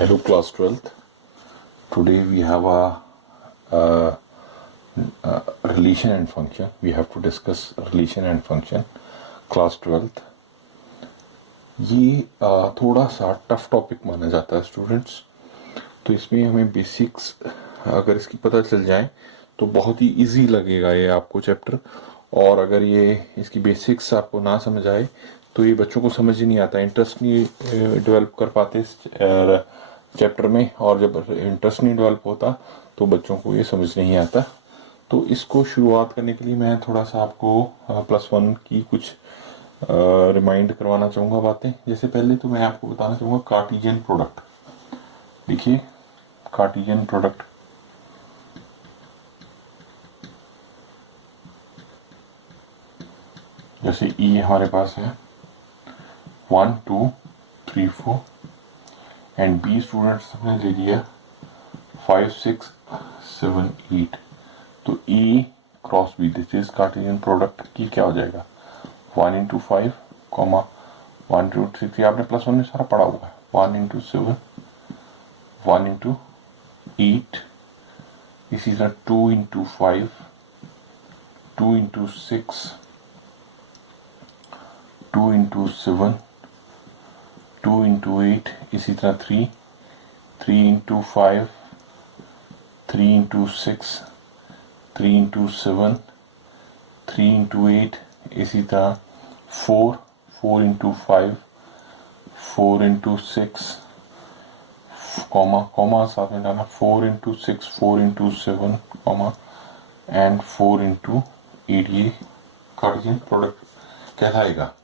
Hello class 12th. Today we have a relation and function. We have to discuss relation and function. Class 12th. ये थोड़ा सा tough topic माना जाता है students, तो इसमें हमें बेसिक्स अगर इसकी पता चल जाए तो बहुत ही इजी लगेगा ये आपको चैप्टर। और अगर ये इसकी बेसिक्स आपको ना समझ आए तो ये बच्चों को समझ ही नहीं आता, इंटरेस्ट नहीं डेवलप कर पाते इस चैप्टर में, और जब इंटरेस्ट नहीं डेवलप होता तो बच्चों को ये समझ नहीं आता। तो इसको शुरुआत करने के लिए मैं थोड़ा सा आपको +1 की कुछ रिमाइंड करवाना चाहूँगा बातें। जैसे पहले तो मैं आपको बताना चाहूँगा कार्टेशियन प्रोडक्ट। देखिए कार्टेशियन प्रोडक्ट, जैसे ई हमारे पास है 1 2 3 4 एंड बी स्टूडेंट्स हमने ले लिया 5 6 7 8। तो A cross B, this is cartesian product की क्या हो जाएगा 1 इंटू 5 कॉमा 1 2 3 3 आपने +1 में सारा पढ़ा हुआ है। 1 इंटू 7 1 इंटू 8, इसी तरह 2 इंटू 5 2 इंटू 6 2 इंटू 7 2 इंटू 8, इसी तरह 3 3 इंटू 5 3 इंटू 6 3 इंटू 7 3 इंटू 8, इसी तरह 4 4 इंटू 5 4 इंटू 6 कॉमा साथ में डालना 4 into 6 4 into 7 comma and 4 into 8। ये कार्टेशियन प्रोडक्ट कहलाएगा।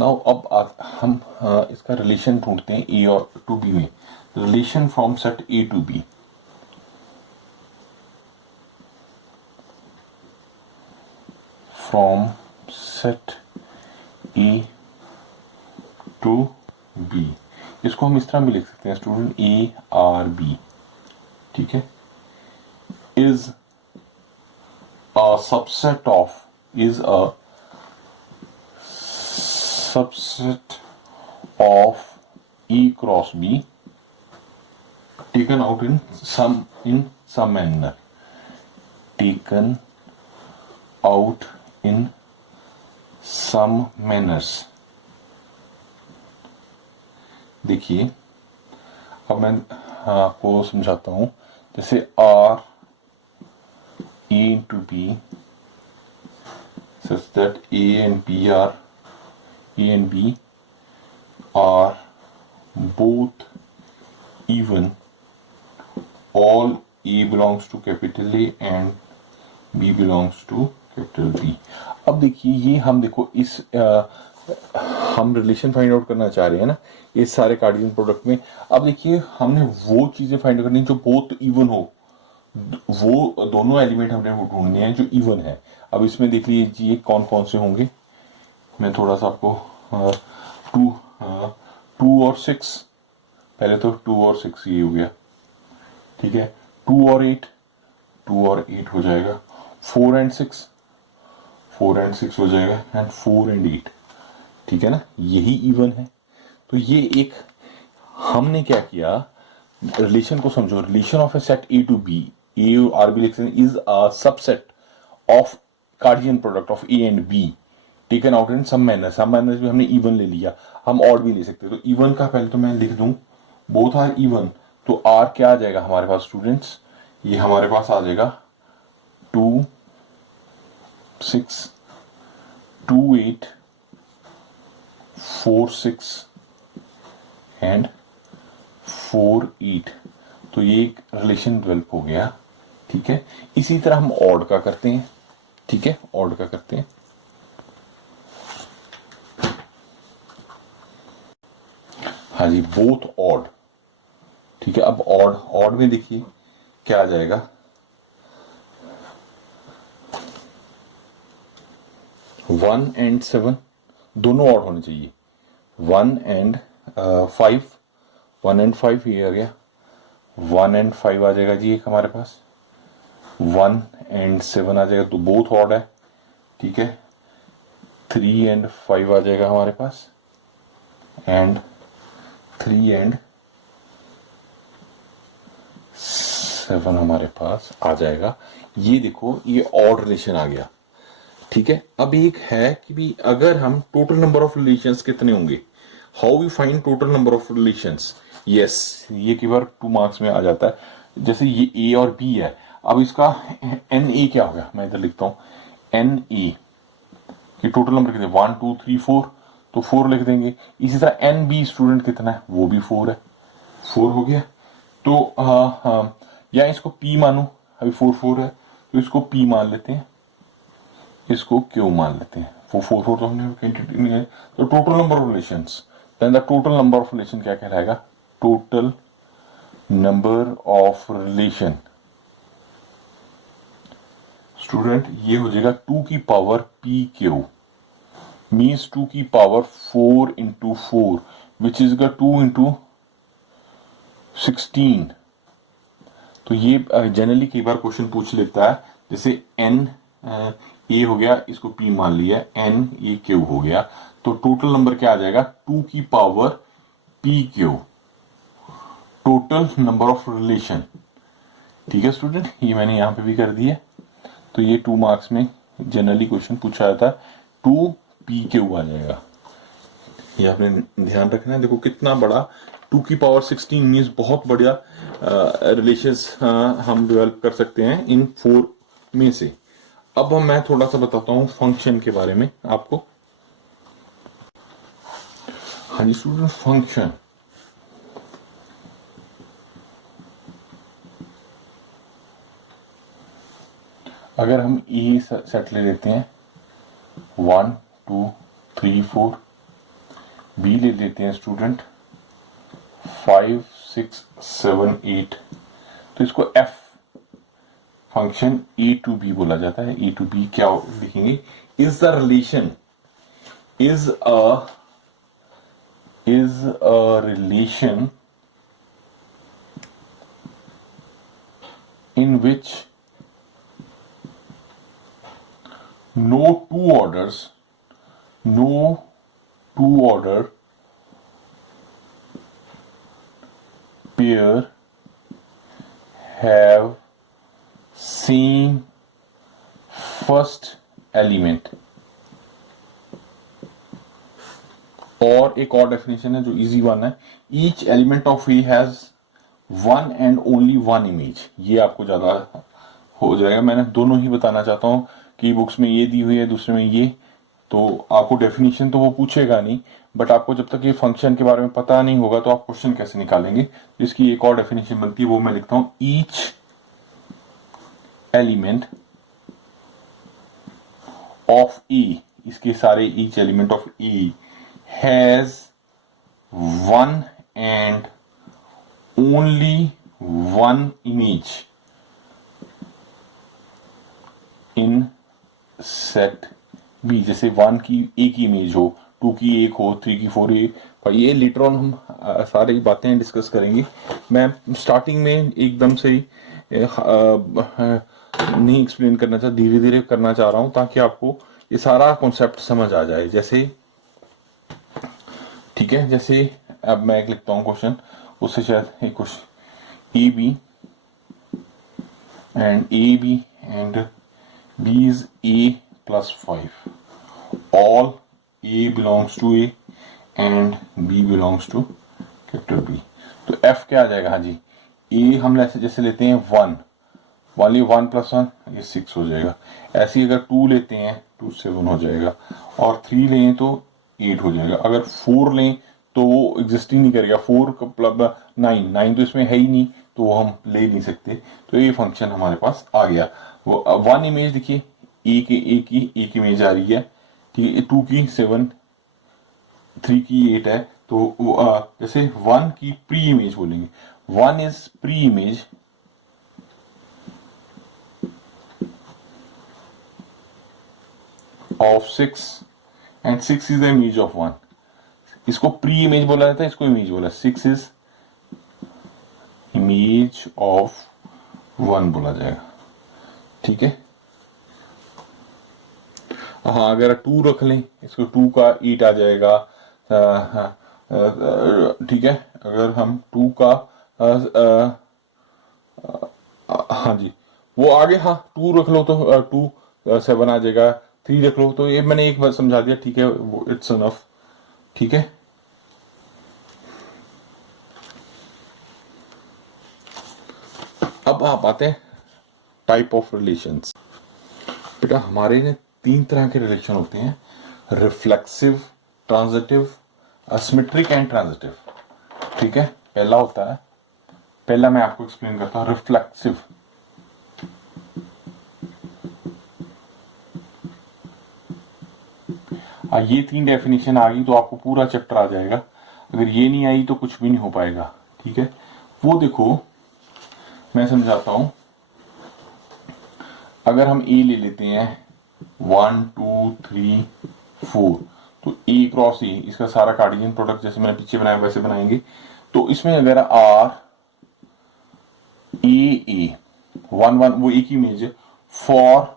नाउ अब हम इसका रिलेशन ढूंढते हैं ए और टू बी में। Relation from set A to B, from set A to B, इसको हम इस तरह भी लिख सकते हैं स्टूडेंट ए आर बी, ठीक है। Is a subset of, is a subset of E cross B taken out in some manner, taken out in some manners। देखिए अब मैं आपको समझाता हूं। जैसे R A into B such that A and B are both even, all A belongs to capital A and B belongs to capital B। अब देखिए ये हम देखो इस हम रिलेशन फाइंड आउट करना चाह रहे हैं ना इस सारे कार्टेशियन प्रोडक्ट में। अब देखिए हमने वो चीजें फाइंड करनी जो बोथ इवन हो, वो दोनों एलिमेंट हमने वो ढूंढने हैं जो इवन है। अब इसमें देख लीजिए कौन कौन से होंगे। मैं थोड़ा सा आपको 2 और 6, पहले तो 2 और 6 ये हो गया, ठीक है। 2 और 8 हो जाएगा। 4 एंड 6 हो जाएगा एंड 4 एंड 8, ठीक है ना, यही इवन है। तो ये एक हमने क्या किया, रिलेशन को समझो। Relation of A set A to B, A R B लिख सकते हैं, is a subset of Cartesian product of A and B taken out in some manner. Some manner भी हमने इवन ले लिया, हम ऑड भी ले सकते हैं। तो इवन का पहले तो मैं लिख दूं बोथ आर इवन, तो आर क्या आ जाएगा हमारे पास स्टूडेंट्स, ये हमारे पास आ जाएगा 2 6 2 8 4 6 एंड 4 8। तो ये एक रिलेशन डेवलप हो गया, ठीक है। इसी तरह हम ऑड का करते हैं, ठीक है, ऑड का करते हैं। हाँ जी, बोथ ऑड, ठीक है। अब ऑड में देखिए क्या आ जाएगा, 1 एंड 7 दोनों ऑड होने चाहिए। 1 एंड 5 ये आ गया, 1 एंड 5 आ जाएगा जी एक हमारे पास। 1 एंड 7 आ जाएगा, तो बोथ ऑड है, ठीक है। 3 एंड 5 आ जाएगा हमारे पास एंड 3 and 7 हमारे पास आ जाएगा। ये देखो ये ऑड रिलेशन आ गया, ठीक है। अब एक है कि भी अगर हम टोटल नंबर ऑफ रिलेशंस कितने होंगे, how we find total number of relations. Yes, ये कई बार 2 मार्क्स में आ जाता है। जैसे ये ए और बी है, अब इसका एन ए क्या हो गया, मैं इधर लिखता हूं एन ए कि टोटल नंबर कितने 1 2 3 4, तो 4 लिख देंगे। इसी तरह एन बी स्टूडेंट कितना है, वो भी 4 है, 4 हो गया। तो या इसको पी मानू, अभी 4 4 है तो इसको पी मान लेते हैं, इसको क्यू मान लेते हैं। वो 4 4 तो हमने क्वांटिटी नहीं है, तो total number of relations, then the total number of relation क्या कहलाएगा, total number of relation student ये हो जाएगा 2 की पावर पी क्यू मीन्स 2 की power 4 into 4 which is 2 into 16। तो ये जनरली कई बार क्वेश्चन पूछ लेता है, जैसे एन ए हो गया, इसको पी मान लिया, एन ए क्यू हो गया, तो टोटल नंबर क्या आ जाएगा 2 की power P Q, total number of relation. ठीक है स्टूडेंट, ये मैंने यहां पे भी कर दिया। तो ये 2 मार्क्स में जनरली क्वेश्चन पूछा जाता है, 2 पी क्यू आ जाएगा। ये आपने ध्यान रखना है। देखो कितना बड़ा 2 की पावर 16 मीन्स बहुत बढ़िया रिलेशंस हम डेवलप कर सकते हैं इन 4 में से। अब मैं थोड़ा सा बताता हूं फंक्शन के बारे में आपको। हाँ जी स्टूडेंट, फंक्शन अगर हम ए सेट ले लेते हैं 1 2 3 4, बी ले लेते हैं स्टूडेंट 5 6 7 8, तो इसको F function A to B बोला जाता है। ए टू बी क्या लिखेंगे, is the relation is a relation in which no two order pair have same first element। और एक और डेफिनेशन है जो इजी वन है, each element of A has one and only one image. ये आपको ज्यादा हो जाएगा, मैंने दोनों ही बताना चाहता हूं कि बुक्स में ये दी हुई है, दूसरे में ये, तो आपको डेफिनेशन तो वो पूछेगा नहीं, बट आपको जब तक ये फंक्शन के बारे में पता नहीं होगा तो आप क्वेश्चन कैसे निकालेंगे। इसकी एक और डेफिनेशन बनती है, वो मैं लिखता हूं, ईच एलिमेंट ऑफ ए, इसके सारे each element of A has one and only one image in set B. जैसे 1 की एक इमेज हो, 2 की एक हो, 3 की 4 पर ये लेटर ऑन हम सारी बातें डिस्कस करेंगे। मैं स्टार्टिंग में एकदम से ही नहीं एक्सप्लेन करना चाह, धीरे धीरे करना चाह रहा हूं ताकि आपको ये सारा कॉन्सेप्ट समझ आ जाए। जैसे ठीक है, जैसे अब मैं एक लिखता हूं क्वेश्चन, उससे शायद एक question A B and B is A plus 5. All A belongs to A and B belongs to capital B. तो F क्या आ जाएगा, हाँ जी, A हम जैसे लेते हैं 1 वाली 1 प्लस 1 ये 6 हो जाएगा। ऐसे अगर 2 लेते हैं 2 7 हो जाएगा, और 3 लें तो 8 हो जाएगा। अगर 4 लें तो वो एग्जिस्टिंग नहीं करेगा, 4 का प्लस 9 तो इसमें है ही नहीं, तो वो हम ले नहीं सकते। तो ये फंक्शन हमारे पास आ गया। वो 1 इमेज देखिए, एक इमेज आ रही है, ठीक है, 2 की 7, 3 की 8 है, तो जैसे 1 की प्री इमेज बोलेंगे, 1 is pre image of 6 and 6 is the image of 1। इसको प्री इमेज बोला जाता है, इसको इमेज बोला, 6 इज इमेज ऑफ 1 बोला जाएगा। ठीक है, हाँ, अगर 2 रख लें, इसको 2 का 8 आ जाएगा, ठीक है, अगर हम 2 का हाँ जी, वो आगे, हाँ 2 रख लो तो 2 7 आ जाएगा, 3 रख लो, तो ये मैंने एक बार समझा दिया, ठीक है, वो इट्स इनफ। ठीक है, अब आप आते हैं टाइप ऑफ रिलेशंस। बेटा हमारे ने 3 तरह के रिलेशन होते हैं, reflexive, transitive, asymmetric and transitive. ठीक है, पहला होता है, पहला मैं आपको एक्सप्लेन करता हूं, रिफ्लेक्सिव। ये 3 डेफिनेशन आ गई तो आपको पूरा चैप्टर आ जाएगा, अगर ये नहीं आई तो कुछ भी नहीं हो पाएगा। ठीक है, वो देखो मैं समझाता हूं, अगर हम ए ले लेते हैं 1 2 3 4, तो ए क्रॉस ए, इसका सारा कार्टेशियन प्रोडक्ट जैसे मैंने पीछे बनाया वैसे बनाएंगे। तो इसमें अगर आर ए ए 1 1 वो एक ही इमेज है, for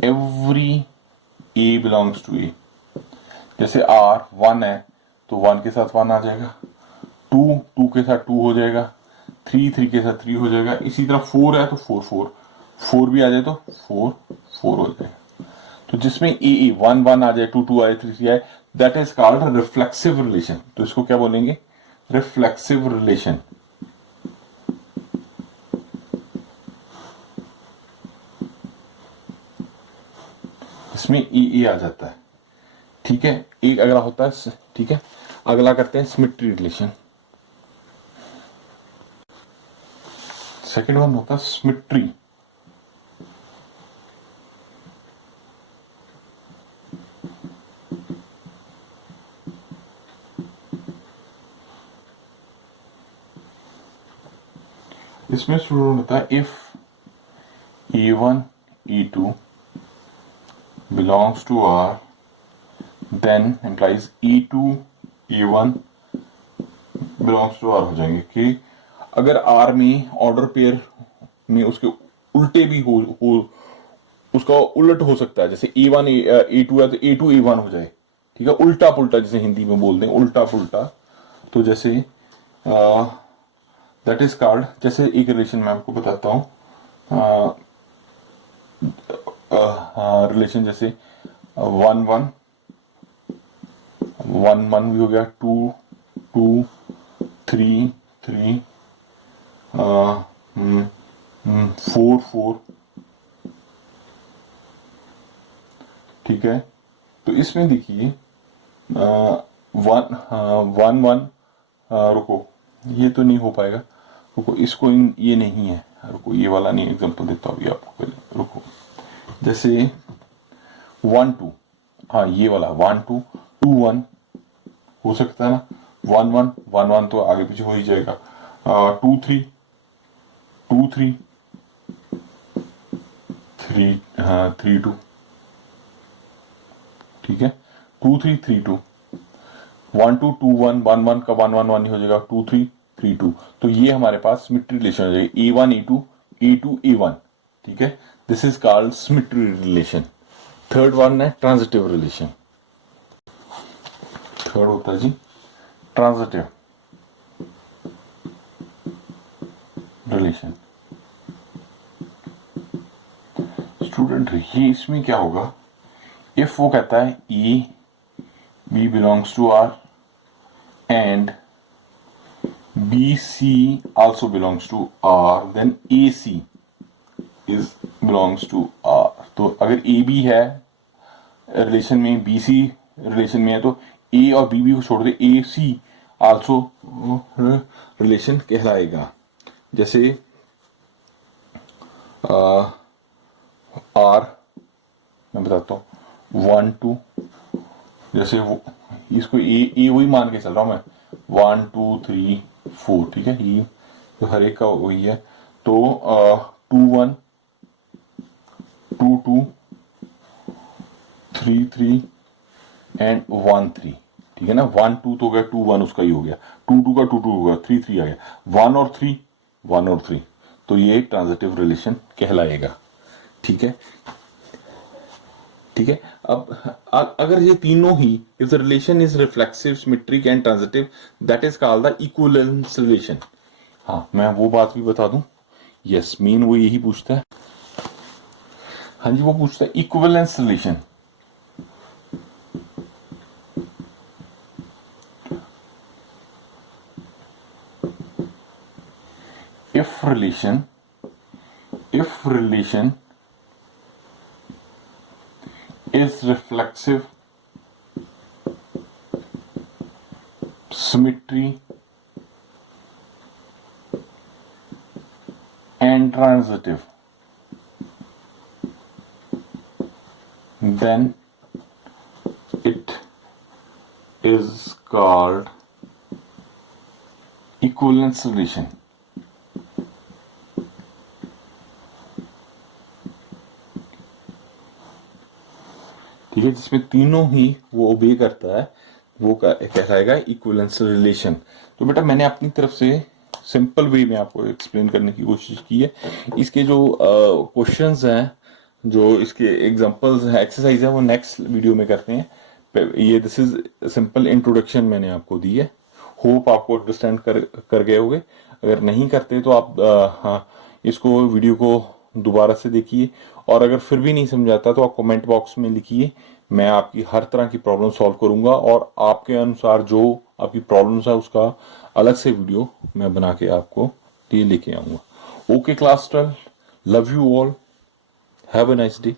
every A belongs to A, जैसे आर 1 है तो 1 के साथ 1 आ जाएगा, 2 2 के साथ 2 हो जाएगा, 3 3 के साथ 3 हो जाएगा, इसी तरह 4 है तो 4 4 4 भी आ जाए तो 4 4 हो जाएगा। तो जिसमें ए 1 1 आ जाए, 2 2 आए, 3 3 आए, that is called reflexive relation. तो इसको क्या बोलेंगे, रिफ्लेक्सिव रिलेशन। इसमें ए आ जाता है। ठीक है, एक अगला होता है, ठीक है, अगला करते हैं सिमेट्री रिलेशन। सेकंड वन होता है सिमेट्री। इसमें स्टूडेंट होता है, if E1 E2 belongs to R, then implies E2 E1 belongs to R हो जाएंगे, कि अगर R में ऑर्डर पेयर में उसके उल्टे भी हो उसका उलट हो सकता है, जैसे A1 A2 है तो A2 A1 हो जाए। ठीक है, उल्टा पुल्टा जिसे हिंदी में बोलते हैं, उल्टा पुल्टा। तो जैसे दैट इज कॉल्ड, जैसे एक रिलेशन मैं आपको बताता हूँ, रिलेशन जैसे 1 1 1 1 भी हो गया, 2 2 3 3 4 4। ठीक है, तो इसमें देखिए 1 1 रुको, ये तो नहीं हो पाएगा, रुको इसको ये नहीं है, रुको ये वाला नहीं, एग्जांपल देता हूँ आपको पहले, रुको। जैसे 1 2, हाँ ये वाला 1 2 2 1 हो सकता है ना, 1 1 1 1 तो आगे पीछे हो ही जाएगा, 2 3 2 3 3 3 2। ठीक है, 2 3 3 2, 1 2 2 1 1 1 का 1 1 1 हो जाएगा, 2 3 3 2। तो ये हमारे पास सिमेट्री रिलेशन हो जाएगी, A1 A2 A2 A1। ठीक है, this is called symmetry relation. Third one है ट्रांजिटिव रिलेशन। थर्ड होता है जी ट्रांजिटिव रिलेशन। स्टूडेंट ये इसमें क्या होगा, इफ वो कहता है A B belongs to R and B C also belongs to R, then A C is belongs to R. तो अगर ए बी है रिलेशन में, बी सी रिलेशन में है, तो ए और बी को छोड़ दे, ए सी आल्सो रिलेशन कहलाएगा। जैसे आर मैं बताता हूँ 1 2, जैसे वो इसको ए वही मान के चल रहा हूं मैं, 1 2 3 4। ठीक है, ये तो हर एक का वही है। तो 2 1 2 2 3 3 एंड 1 3। ठीक है ना, 1 2 तो हो गया, 2 1 उसका ही हो गया, 2 2 का 2 2 हो गया, 3 3 आ गया, 1 और 3 1 और 3। तो ये ट्रांजिटिव रिलेशन कहलाएगा। ठीक है, ठीक है। अब अगर ये तीनों ही, if the relation is reflexive, symmetric and transitive, that is called the equivalence relation. हाँ, मैं वो बात भी बता दूं। यस, मेन वो यही पूछता है। हाँ जी, वो पूछता है equivalence relation. if relation is reflexive, symmetry and transitive, then it is called equivalence relation। ठीक है, जिसमें तीनों ही वो ओबे करता है, वो कहलाएगा इक्विवेलेंस रिलेशन। तो बेटा मैंने अपनी तरफ से सिंपल वे में आपको एक्सप्लेन करने की कोशिश की है। इसके जो क्वेश्चंस हैं, जो इसके एग्जांपल्स हैं, एक्सरसाइज है, वो नेक्स्ट वीडियो में करते हैं। ये दिस इज सिंपल इंट्रोडक्शन मैंने आपको दी है। होप आपको अंडरस्टैंड कर गए होगे। अगर नहीं करते तो आप हाँ, इसको वीडियो को दोबारा से देखिए, और अगर फिर भी नहीं समझाता तो आप कमेंट बॉक्स में लिखिए। मैं आपकी हर तरह की प्रॉब्लम सॉल्व करूंगा, और आपके अनुसार जो आपकी प्रॉब्लम्स है उसका अलग से वीडियो मैं बना के आपको लिए लेके आऊंगा। Okay class 12, love you all, have a nice day.